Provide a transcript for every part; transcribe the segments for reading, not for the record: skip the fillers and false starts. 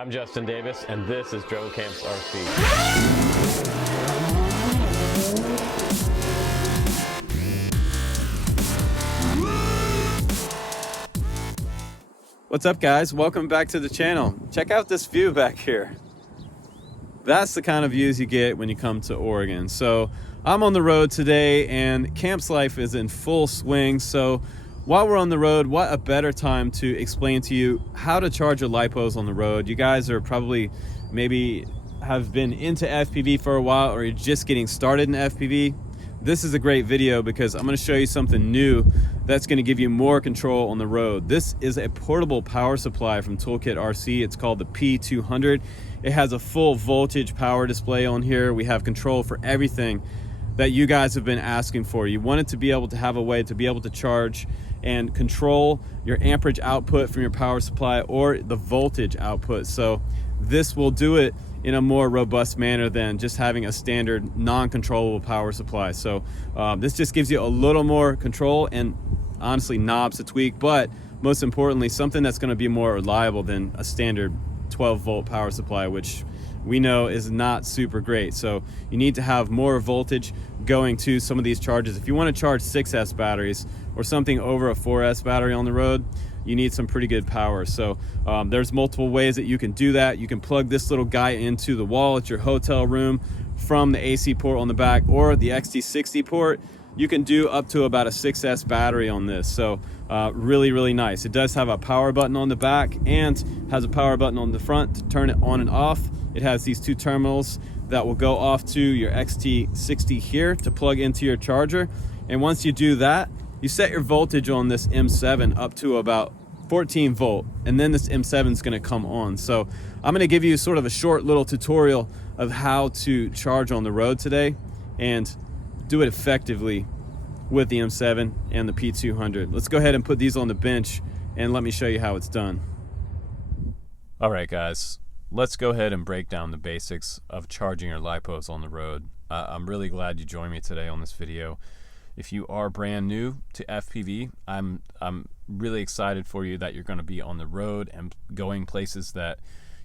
I'm Justin Davis, and this is Drone Camps RC. What's up, guys? Welcome back to the channel. Check out this view back here. That's the kind of views you get when you come to Oregon. So I'm on the road today and camps life is in full swing. So while we're on the road, what a better time to explain to you how to charge your lipos on the road. You guys are probably maybe have been into FPV for a while, or you're just getting started in FPV. This is a great video because I'm going to show you something new that's going to give you more control on the road. This is a portable power supply from Toolkit RC. It's called the P200. It has a full voltage power display on here. We have control for everything that you guys have been asking for. You wanted to be able to have a way to be able to charge and control your amperage output from your power supply or the voltage output. So this will do it in a more robust manner than just having a standard non-controllable power supply. So this just gives you a little more control and honestly knobs to tweak, but most importantly, something that's going to be more reliable than a standard 12-volt power supply, which we know is not super great. So you need to have more voltage going to some of these charges. If you want to charge 6S batteries or something over a 4S battery on the road, you need some pretty good power. So there's multiple ways that you can do that. You can plug this little guy into the wall at your hotel room from the AC port on the back or the XT60 port. You can do up to about a 6S battery on this. So really nice. It does have a power button on the back and has a power button on the front to turn it on and off. It has these two terminals that will go off to your XT60 here to plug into your charger. And once you do that, you set your voltage on this M7 up to about 14 volt, and then this M7 is going to come on. So I'm going to give you sort of a short little tutorial of how to charge on the road today and do it effectively with the M7 and the P200. Let's go ahead and put these on the bench and let me show you how it's done. All right, guys, let's go ahead and break down the basics of charging your lipos on the road. I'm really glad you joined me today on this video. If you are brand new to FPV, I'm really excited for you that you're going to be on the road and going places that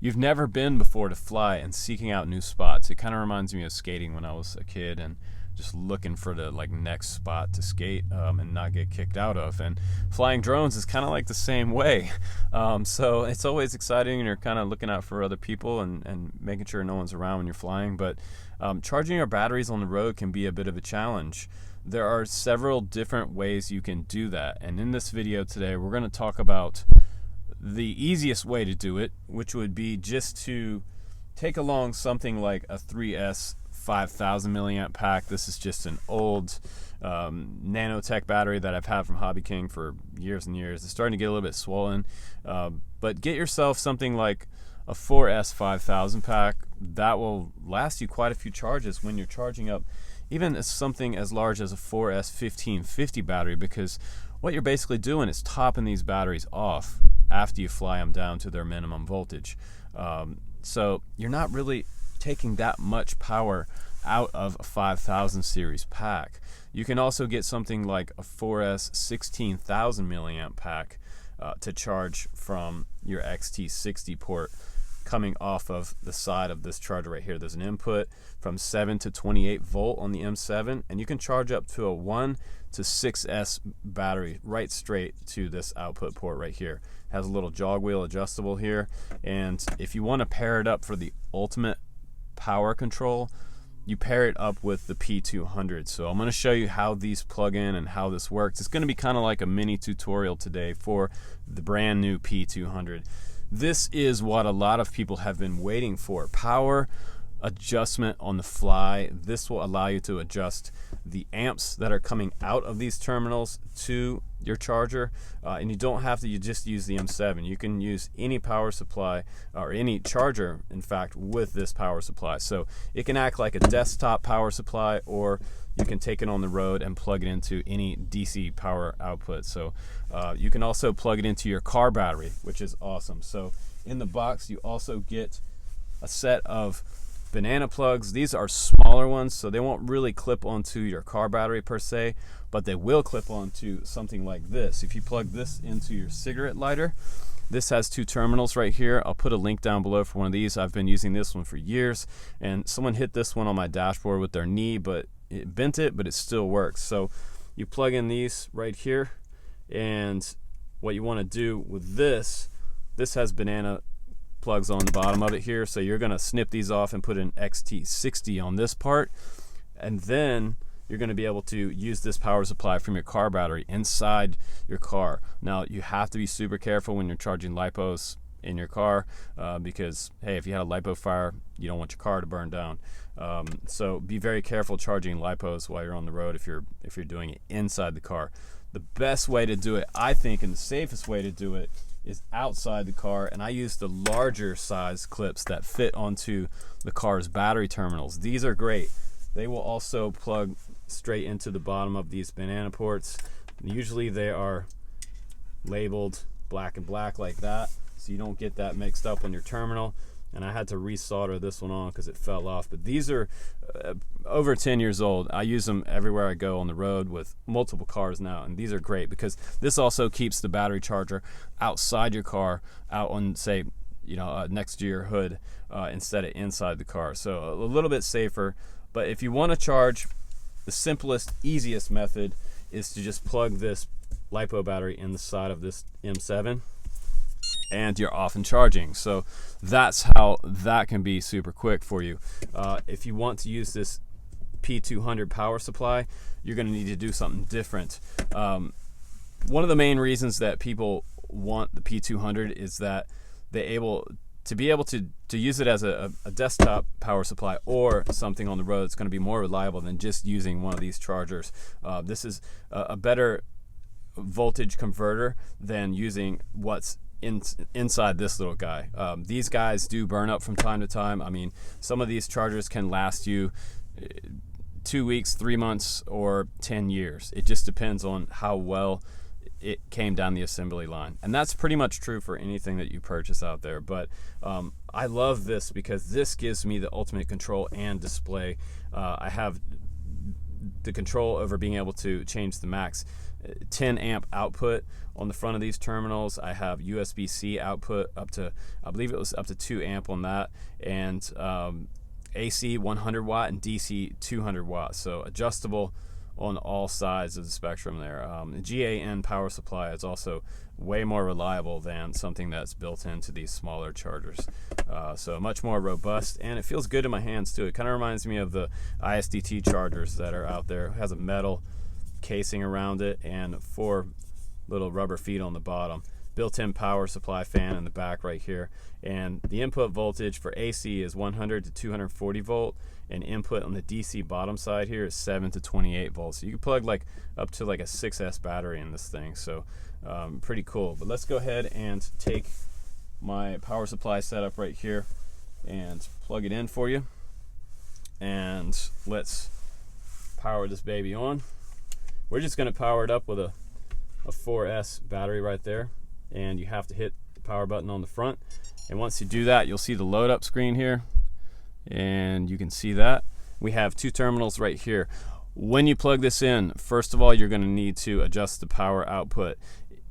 you've never been before to fly and seeking out new spots. It kind of reminds me of skating when I was a kid and just looking for the next spot to skate and not get kicked out of. And flying drones is kind of like the same way. So it's always exciting, and you're kind of looking out for other people and making sure no one's around when you're flying. But charging your batteries on the road can be a bit of a challenge. There are several different ways you can do that, and in this video today we're going to talk about the easiest way to do it, which would be just to take along something like a 3S 5000 milliamp pack. This is just an old nanotech battery that I've had from Hobby King for years and years. It's starting to get a little bit swollen, but get yourself something like a 4S 5000 pack. That will last you quite a few charges when you're charging up even something as large as a 4S 1550 battery, because what you're basically doing is topping these batteries off after you fly them down to their minimum voltage. So you're not really taking that much power out of a 5000 series pack. You can also get something like a 4S 16000 milliamp pack to charge from your XT60 port coming off of the side of this charger right here. There's an input from 7 to 28 volt on the M7, and you can charge up to a 1 to 6S battery right straight to this output port right here. It has a little jog wheel adjustable here, and if you want to pair it up for the ultimate power control, you pair it up with the P200. So I'm going to show you how these plug in and how this works. It's going to be kind of like a mini tutorial today for the brand new P200. This is what a lot of people have been waiting for. Power adjustment on the fly. This will allow you to adjust the amps that are coming out of these terminals to your charger, and you don't have to just use the M7. You can use any power supply or any charger, in fact, with this power supply. So it can act like a desktop power supply, or you can take it on the road and plug it into any DC power output. So you can also plug it into your car battery, which is awesome. So in the box you also get a set of banana plugs. These are smaller ones, so they won't really clip onto your car battery per se, but they will clip onto something like this. If you plug this into your cigarette lighter, This has 2 terminals right here. I'll put a link down below for one of these. I've been using this one for years, and someone hit this one on my dashboard with their knee, but it bent it, but it still works. So you plug in these right here, and what you want to do with this has banana plugs on the bottom of it here, so you're going to snip these off and put an XT60 on this part, and then you're going to be able to use this power supply from your car battery inside your car. Now, you have to be super careful when you're charging lipos in your car because, hey, if you had a lipo fire, you don't want your car to burn down. So be very careful charging lipos while you're on the road if you're doing it inside the car. The best way to do it, I think, and the safest way to do it is outside the car, and I use the larger size clips that fit onto the car's battery terminals. These are great. They will also plug straight into the bottom of these banana ports. Usually they are labeled black and black like that, so you don't get that mixed up on your terminal. And I had to resolder this one on because it fell off. But these are over 10 years old. I use them everywhere I go on the road with multiple cars now, and these are great because this also keeps the battery charger outside your car, out on, say, next to your hood instead of inside the car. So a little bit safer. But if you want to charge, the simplest, easiest method is to just plug this LiPo battery in the side of this M7, and you're off and charging. So that's how that can be super quick for you. If you want to use this P200 power supply, you're going to need to do something different. One of the main reasons that people want the P200 is that to be able to use it as a desktop power supply or something on the road. It's going to be more reliable than just using one of these chargers. This is a better voltage converter than using what's inside this little guy. These guys do burn up from time to time. I mean, some of these chargers can last you 2 weeks, 3 months, or 10 years. It just depends on how well it came down the assembly line, and that's pretty much true for anything that you purchase out there. But I love this because this gives me the ultimate control and display. I have the control over being able to change the max 10 amp output on the front of these terminals. I have USB-C output up to, I believe it was up to 2 amp on that, and AC 100 watt and DC 200 watts, so adjustable on all sides of the spectrum there. The GAN power supply is also way more reliable than something that's built into these smaller chargers. So much more robust, and it feels good in my hands too. It kind of reminds me of the ISDT chargers that are out there. It has a metal casing around it and 4 little rubber feet on the bottom. Built-in power supply fan in the back right here, and the input voltage for AC is 100 to 240 volt, and input on the DC bottom side here is 7 to 28 volts. So you can plug like up to like a 6S battery in this thing, so pretty cool. But let's go ahead and take my power supply setup right here and plug it in for you, and let's power this baby on. We're just going to power it up with a 4S battery right there, and you have to hit the power button on the front, and once you do that, you'll see the load up screen here, and you can see that we have 2 terminals right here. When you plug this in, first of all, you're going to need to adjust the power output.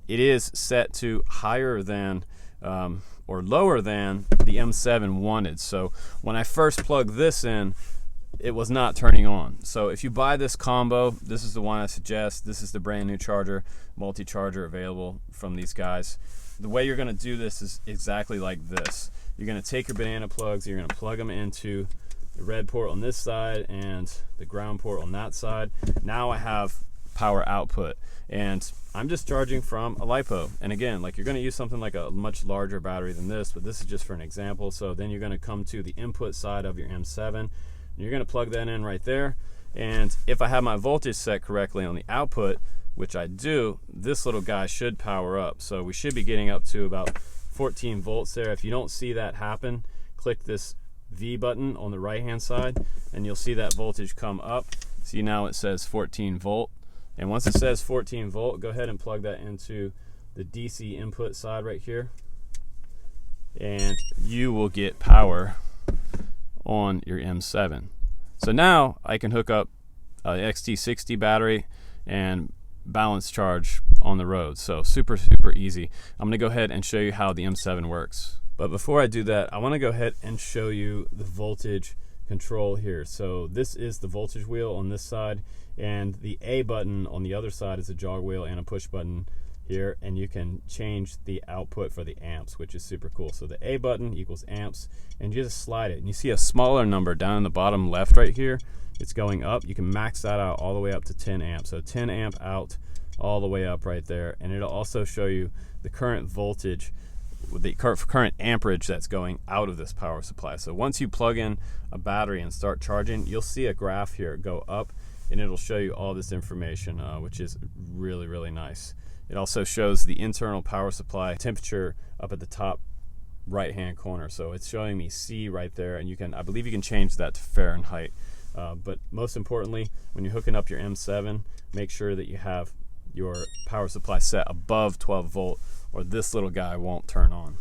It is set to higher than or lower than the M7 wanted. So when I first plugged this in, it was not turning on. So if you buy this combo, this is the one I suggest. This is the brand new charger, multi-charger available from these guys. The way you're going to do this is exactly like this. You're going to take your banana plugs, you're going to plug them into the red port on this side and the ground port on that side. Now I have power output, and I'm just charging from a LiPo. And again, like, you're going to use something like a much larger battery than this, but this is just for an example. So then you're going to come to the input side of your M7. You're going to plug that in right there, and if I have my voltage set correctly on the output, which I do, this little guy should power up. So we should be getting up to about 14 volts there. If you don't see that happen, click this V button on the right hand side, and you'll see that voltage come up. See, now it says 14 volt, and once it says 14 volt, go ahead and plug that into the DC input side right here, and you will get power on your M7. So now I can hook up an XT60 battery and balance charge on the road. So super easy. I'm gonna go ahead and show you how the M7 works. But before I do that, I wanna go ahead and show you the voltage control here. So this is the voltage wheel on this side, and the A button on the other side is a jog wheel and a push button here, and you can change the output for the amps, which is super cool. So the A button equals amps, and you just slide it, and you see a smaller number down in the bottom left right here. It's going up. You can max that out all the way up to 10 amps. So 10 amp out all the way up right there, and it'll also show you the current voltage, the current amperage that's going out of this power supply. So once you plug in a battery and start charging, you'll see a graph here go up, and it'll show you all this information, which is really nice. It also shows the internal power supply temperature up at the top right hand corner. So it's showing me C right there, and I believe you can change that to Fahrenheit. But most importantly, when you're hooking up your M7, make sure that you have your power supply set above 12 volt, or this little guy won't turn on.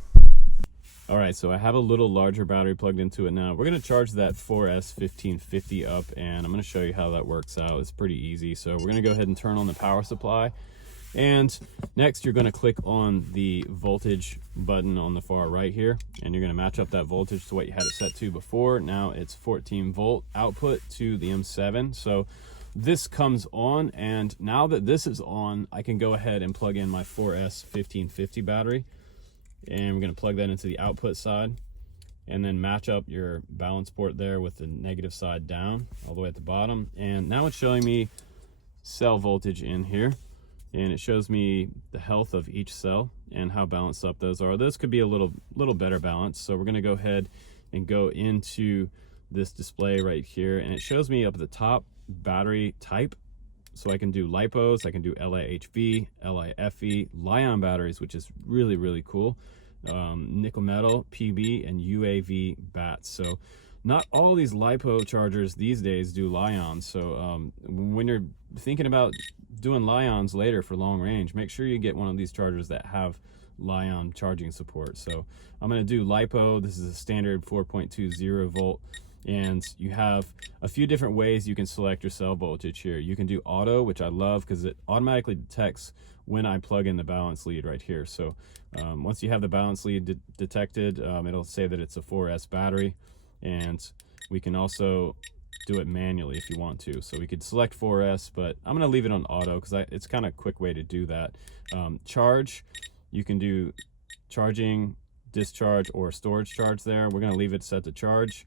All right, so I have a little larger battery plugged into it now. We're gonna charge that 4S 1550 up, and I'm gonna show you how that works out. It's pretty easy. So we're gonna go ahead and turn on the power supply. And next, you're going to click on the voltage button on the far right here, and you're going to match up that voltage to what you had it set to before. Now it's 14 volt output to the M7. So this comes on, and now that this is on, I can go ahead and plug in my 4S 1550 battery, and we're going to plug that into the output side, and then match up your balance port there with the negative side down all the way at the bottom. And now it's showing me cell voltage in here, and it shows me the health of each cell and how balanced up those are. Those could be a little better balanced. So we're going to go ahead and go into this display right here, and it shows me up at the top battery type. So I can do lipos, I can do LiHV, LiFe, Li-ion batteries, which is really cool. Nickel metal, PB, and UAV bats. So not all these lipo chargers these days do Li-ion. So when you're thinking about doing Li-ions later for long range, make sure you get one of these chargers that have Li-ion charging support. So I'm going to do lipo. This is a standard 4.20 volt, and you have a few different ways you can select your cell voltage here. You can do auto, which I love because it automatically detects when I plug in the balance lead right here. So once you have the balance lead detected, it'll say that it's a 4S battery, and we can also do it manually if you want to. So we could select 4S, but I'm going to leave it on auto because it's kind of a quick way to do that. Charge, you can do charging, discharge, or storage charge there. We're going to leave it set to charge.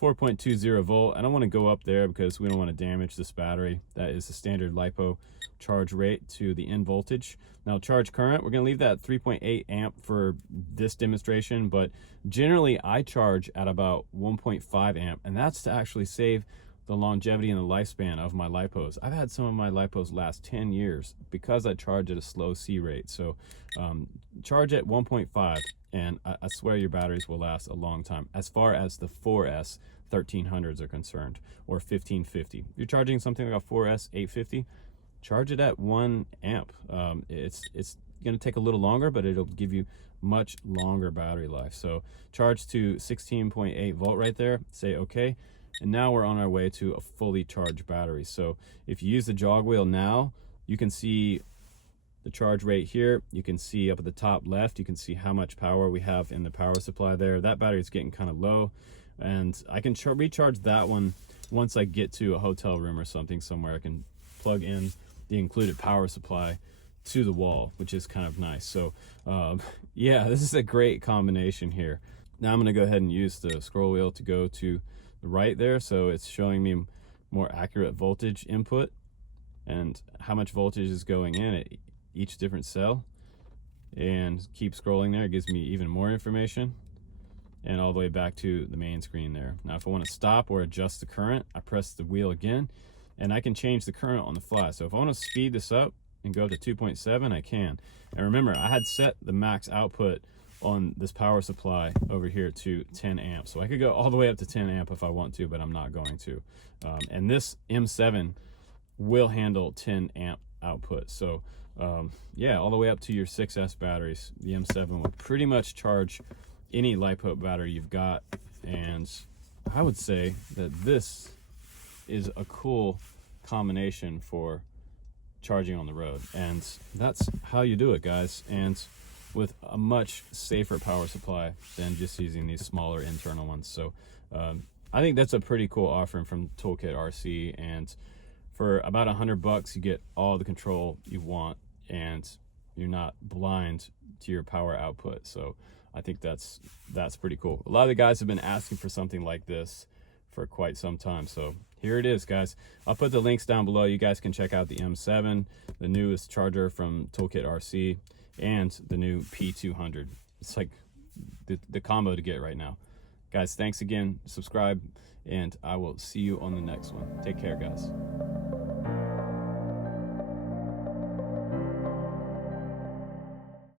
4.20 volt. I don't want to go up there because we don't want to damage this battery. That is the standard lipo charge rate to the end voltage. Now charge current, we're going to leave that 3.8 amp for this demonstration, but generally I charge at about 1.5 amp, and that's to actually save the longevity and the lifespan of my lipos. I've had some of my lipos last 10 years because I charge at a slow C rate. So charge at 1.5, and I swear your batteries will last a long time as far as the 4S 1300s are concerned, or 1550. If you're charging something like a 4S 850, charge it at 1 amp. It's going to take a little longer, but it'll give you much longer battery life. So charge to 16.8 volt right there, say okay, and now we're on our way to a fully charged battery. So if you use the jog wheel now, you can see the charge rate here. You can see up at the top left, you can see how much power we have in the power supply there. That battery is getting kind of low, and I can recharge that one once I get to a hotel room or something somewhere. I can plug in the included power supply to the wall, which is kind of nice. So yeah, this is a great combination here. Now I'm going to go ahead and use the scroll wheel to go to the right there, so it's showing me more accurate voltage input and how much voltage is going in at each different cell, and keep scrolling there. It gives me even more information, and all the way back to the main screen there. Now if I want to stop or adjust the current, I press the wheel again, and I can change the current on the fly. So if I want to speed this up and go to 2.7, I can. And remember, I had set the max output on this power supply over here to 10 amps. So I could go all the way up to 10 amp if I want to, but I'm not going to. And this M7 will handle 10 amp output. So yeah, all the way up to your 6S batteries. The M7 will pretty much charge any LiPo battery you've got. And I would say that this is a cool combination for charging on the road. And that's how you do it, guys. And with a much safer power supply than just using these smaller internal ones. So I think that's a pretty cool offering from Toolkit RC, and for about $100 you get all the control you want and you're not blind to your power output. So I think that's pretty cool. A lot of the guys have been asking for something like this for quite some time, so here it is, guys. I'll put the links down below. You guys can check out the M7, the newest charger from Toolkit RC, and the new P200. It's like the combo to get right now. Guys, thanks again. Subscribe, and I will see you on the next one. Take care, guys.